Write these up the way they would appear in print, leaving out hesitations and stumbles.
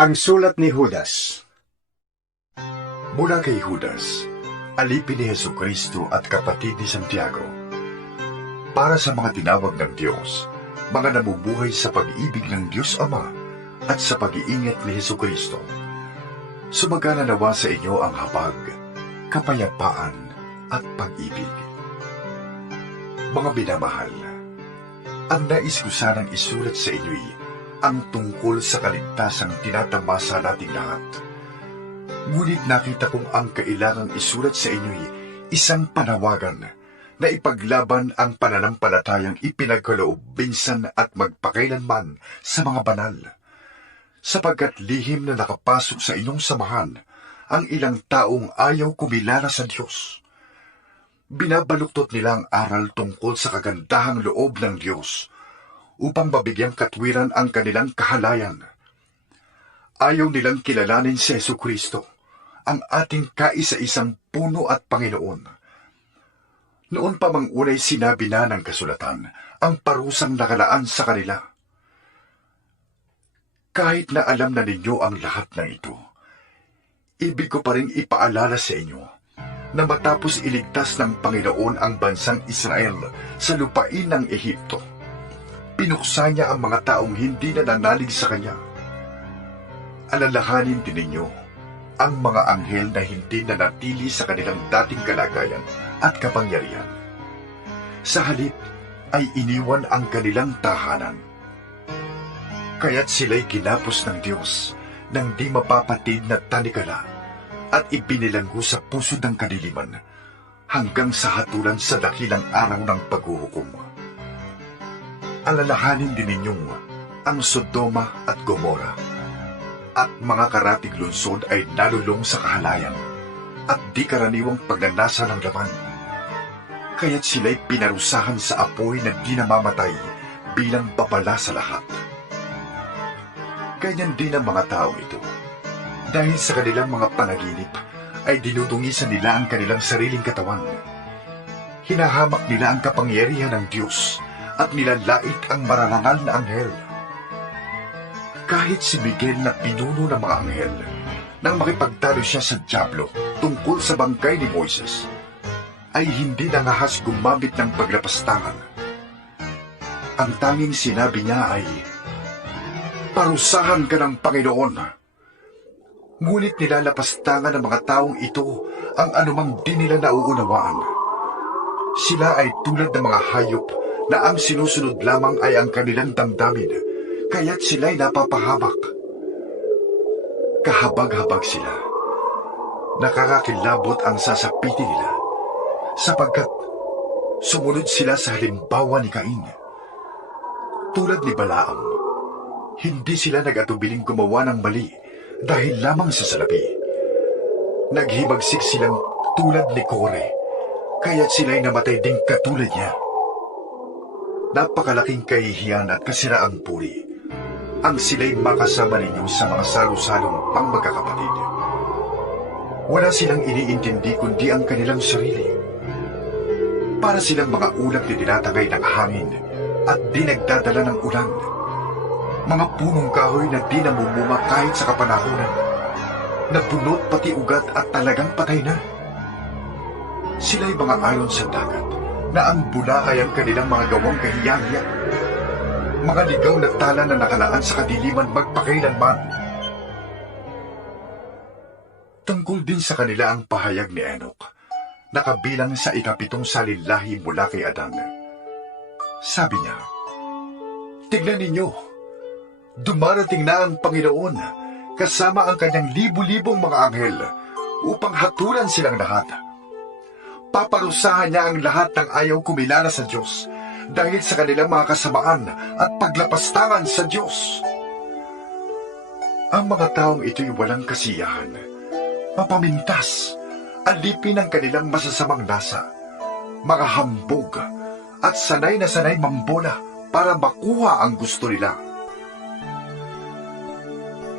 Ang sulat ni Judas. Mula kay Judas, alipin ni Jesucristo at kapatid ni Santiago, para sa mga tinawag ng Diyos, mga nabubuhay sa pag-ibig ng Diyos Ama at sa pag-iingat ni Jesucristo. Sumagana nawa sa inyo ang habag, kapayapaan at pag-ibig. Mga binamahal, ang nais ko sanang isulat sa inyo'y ang tungkol sa kaligtasang tinatamasa nating lahat. Ngunit nakita kong ang kailangang isulat sa inyo'y isang panawagan na ipaglaban ang pananampalatayang ipinagkaloob minsan at magpakailanman sa mga banal. Sapagkat lihim na nakapasok sa inyong samahan ang ilang taong ayaw kumilala sa Diyos. Binabaluktot nila ang aral tungkol sa kagandahang loob ng Diyos upang mabigyang katwiran ang kanilang kahalayan. Ayaw nilang kilalanin si Jesucristo, ang ating kaisa-isang puno at Panginoon. Noon pa mang unay sinabi na ng kasulatan ang parusang nakalaan sa kanila. Kahit na alam na ninyo ang lahat ng ito, ibig ko pa rin ipaalala sa inyo na matapos iligtas ng Panginoon ang bansang Israel sa lupain ng Ehipto, pinuksa niya ang mga taong hindi nananalig sa Kanya. Alalahanin din ninyo ang mga anghel na hindi nanatili sa kanilang dating kalagayan at kapangyarihan. Sa halip ay iniwan ang kanilang tahanan. Kaya't sila'y ginapos ng Diyos ng di mapapatid na tanikala at ibinilanggo sa puso ng kadiliman hanggang sa hatulan sa dakilang araw ng paghuhukom. Alalahanin din ninyong ang Sodoma at Gomora at mga karatig lungsod ay nalulong sa kahalayan at di karaniwang pagnanasa ng laman. Kaya't sila'y pinarusahan sa apoy na di namamatay bilang babala sa lahat. Ganyan din ang mga tao ito. Dahil sa kanilang mga panaginip ay dinudungisan nila ang kanilang sariling katawan. Hinahamak nila ang kapangyarihan ng Diyos at nilalait ang mararangal na anghel. Kahit si Miguel na pinuno ng mga anghel, nang makipagtalo siya sa dyablo tungkol sa bangkay ni Moises, ay hindi nangahas gumamit ng paglapastangan. Ang tanging sinabi niya ay, "Parusahan ka ng Panginoon." Ngunit nilalapastangan ng mga taong ito ang anumang di nila nauunawaan. Sila ay tulad ng mga hayop na ang sinusunod lamang ay ang kanilang damdamin, kaya't sila'y napapahamak. Kahabag-habag sila. Nakakakilabot ang sasapitin nila, sapagkat sumunod sila sa halimbawa ni Cain. Tulad ni Balaam, hindi sila nag-atubiling gumawa ng mali dahil lamang sa salapi. Naghimagsik silang tulad ni Kore, kaya't sila'y namatay ding katulad niya. Napakalaking kahihiyan at kasiraang puri ang sila'y makasama ninyo sa mga salo-salong pangmagkakapatid. Wala silang iniintindi kundi ang kanilang sarili. Para silang mga ulap na tinatagay ng hangin at di nagdadala ng ulan. Mga punong kahoy na di namumunga kahit sa kapanahunan. Nabunot pati ugat at talagang patay na. Sila'y mga alon sa dagat na ang bula ay ang kanilang mga gawang kahiyahiya. Mga ligaw na tala na nakalaan sa kadiliman magpakailanman. Tungkol din sa kanila ang pahayag ni Enoch, nakabilang sa 7 salinlahi mula kay Adan. Sabi niya, "Tignan ninyo, dumarating na ang Panginoon kasama ang kanyang libu-libong mga anghel upang hatulan silang lahat. Paparusahan niya ang lahat ng ayaw kumilala sa Diyos dahil sa kanilang mga kasamaan at paglapastangan sa Diyos." Ang mga taong ito'y walang kasiyahan, mapamintas, alipin ang kanilang masasamang lasa, mga hambog, at sanay na sanay mambola para makuha ang gusto nila.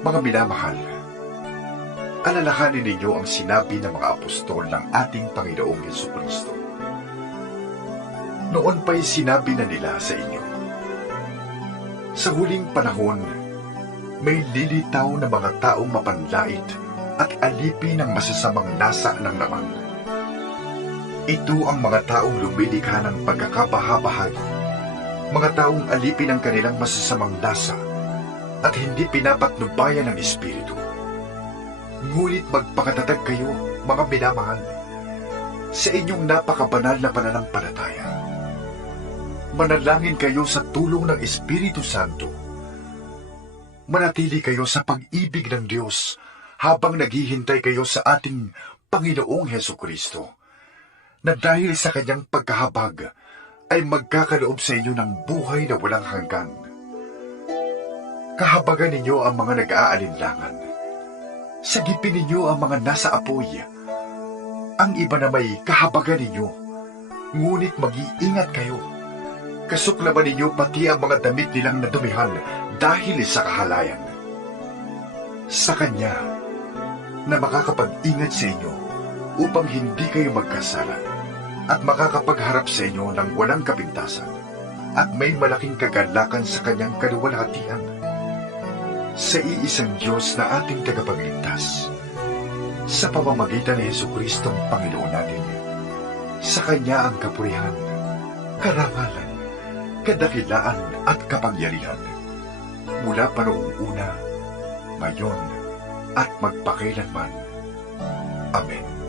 Mga minamahal, alalahanin ninyo ang sinabi ng mga apostol ng ating Panginoong Jesucristo. Noon pa'y sinabi na nila sa inyo, "Sa huling panahon, May lilitaw na mga taong mapanlait at alipin ng masasamang lasa ng laman. Ito ang mga taong lumilikha ng pagkakabahabahagi, mga taong alipin ng kanilang masasamang lasa at hindi pinapatnubayan ng Espiritu. Ngunit magpakatatag kayo, mga minamahal, sa inyong napakabanal na pananampalataya. Manalangin kayo sa tulong ng Espiritu Santo. Manatili kayo sa pag-ibig ng Diyos habang naghihintay kayo sa ating Panginoong Hesukristo, na dahil sa kanyang pagkahabag ay magkakaloob sa inyo ng buhay na walang hanggan. Kahabagan ninyo ang mga nag-aalinlangan. Sagipin ninyo ang mga nasa apoy. Ang iba na may kahabagan ninyo, ngunit mag-iingat kayo. Kasuklaman ninyo pati ang mga damit nilang nadumihan dahil sa kahalayan. Sa Kanya na makakapag-ingat sa inyo upang hindi kayo magkasala at makakapagharap sa inyo ng walang kapintasan at may malaking kagalakan sa Kanyang kaluwalhatian. Sa iisang Diyos na ating tagapagligtas, sa pamamagitan ni Jesucristong Panginoon natin, sa Kanya ang kapurihan, karangalan, kadakilaan at kapangyarihan, mula pa noong una, ngayon, at magpakailanman. Amen.